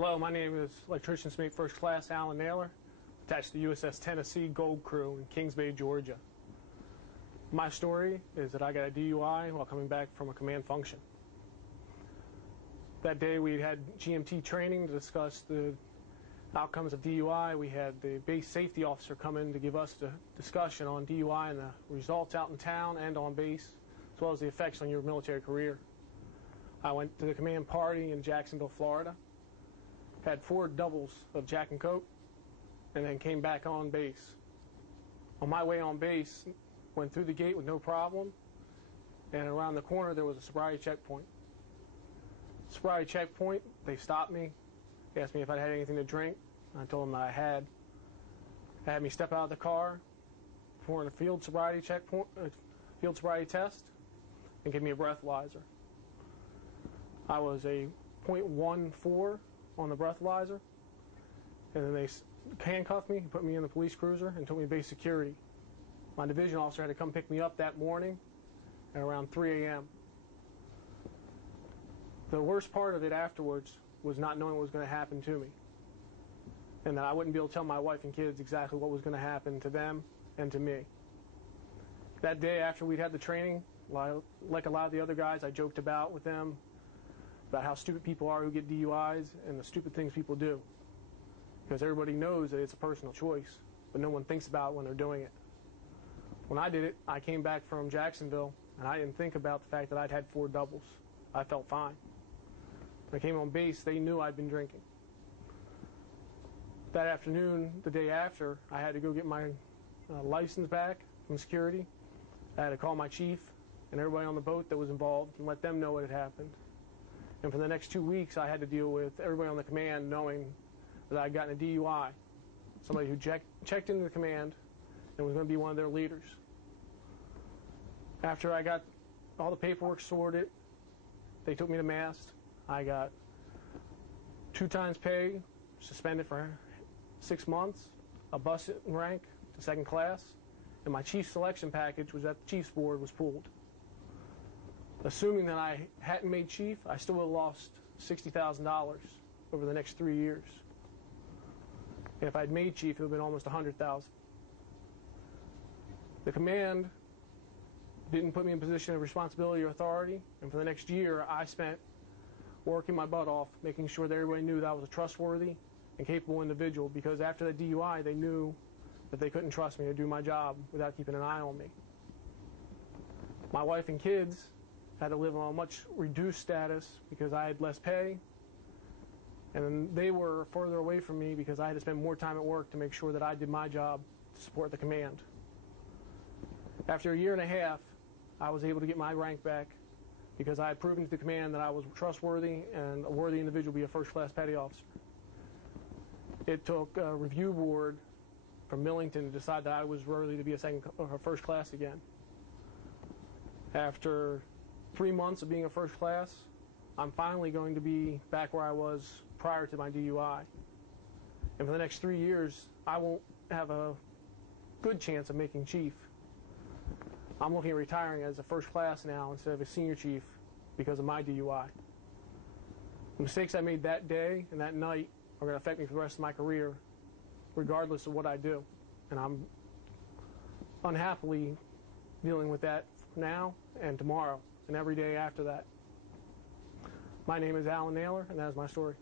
Hello, my name is Electrician's Mate First Class Alan Naylor, attached to USS Tennessee Gold Crew in Kings Bay, Georgia. My story is that I got a DUI while coming back from a command function. That day we had GMT training to discuss the outcomes of DUI. We had the base safety officer come in to give us the discussion on DUI and the results out in town and on base, as well as the effects on your military career. I went to the command party in Jacksonville, Florida, had 4 doubles of Jack and Coke, and then came back on base. On my way on base, went through the gate with no problem, and around the corner there was a sobriety checkpoint. Sobriety checkpoint, they stopped me, asked me if I had anything to drink. I told them that I had. They had me step out of the car, perform a field sobriety field sobriety test, and give me a breathalyzer. I was a .14 on the breathalyzer, and then they handcuffed me, put me in the police cruiser, and took me to base security. My division officer had to come pick me up that morning at around 3 a.m. The worst part of it afterwards was not knowing what was going to happen to me, and that I wouldn't be able to tell my wife and kids exactly what was going to happen to them and to me. That day after we'd had the training, like a lot of the other guys, I joked about with them about how stupid people are who get DUIs and the stupid things people do. Because everybody knows that it's a personal choice, but no one thinks about it when they're doing it. When I did it, I came back from Jacksonville, and I didn't think about the fact that I'd had 4 doubles. I felt fine. When I came on base, they knew I'd been drinking. That afternoon, the day after, I had to go get my license back from security. I had to call my chief and everybody on the boat that was involved and let them know what had happened. And for the next 2 weeks, I had to deal with everybody on the command knowing that I'd gotten a DUI, somebody who checked into the command and was going to be one of their leaders. After I got all the paperwork sorted, they took me to mast. I got 2 times pay, suspended for 6 months, a bus rank to 2nd class, and my chief selection package was at the chief's board was pulled. Assuming that I hadn't made chief, I still would have lost $60,000 over the next 3 years. And if I'd made chief, it would have been almost $100,000. The command didn't put me in a position of responsibility or authority, and for the next year, I spent working my butt off, making sure that everybody knew that I was a trustworthy and capable individual, because after the DUI, they knew that they couldn't trust me to do my job without keeping an eye on me. My wife and kids had to live on a much reduced status because I had less pay, and they were further away from me because I had to spend more time at work to make sure that I did my job to support the command. After a year and a half, I was able to get my rank back because I had proven to the command that I was trustworthy and a worthy individual to be a first-class petty officer. It took a review board from Millington to decide that I was worthy to be a first class again. After 3 months of being a first class, I'm finally going to be back where I was prior to my DUI. And for the next 3 years, I won't have a good chance of making chief. I'm looking at retiring as a first class now instead of a senior chief because of my DUI. The mistakes I made that day and that night are going to affect me for the rest of my career, regardless of what I do. And I'm unhappily dealing with that now and tomorrow and every day after that. My name is Alan Naylor, and that is my story.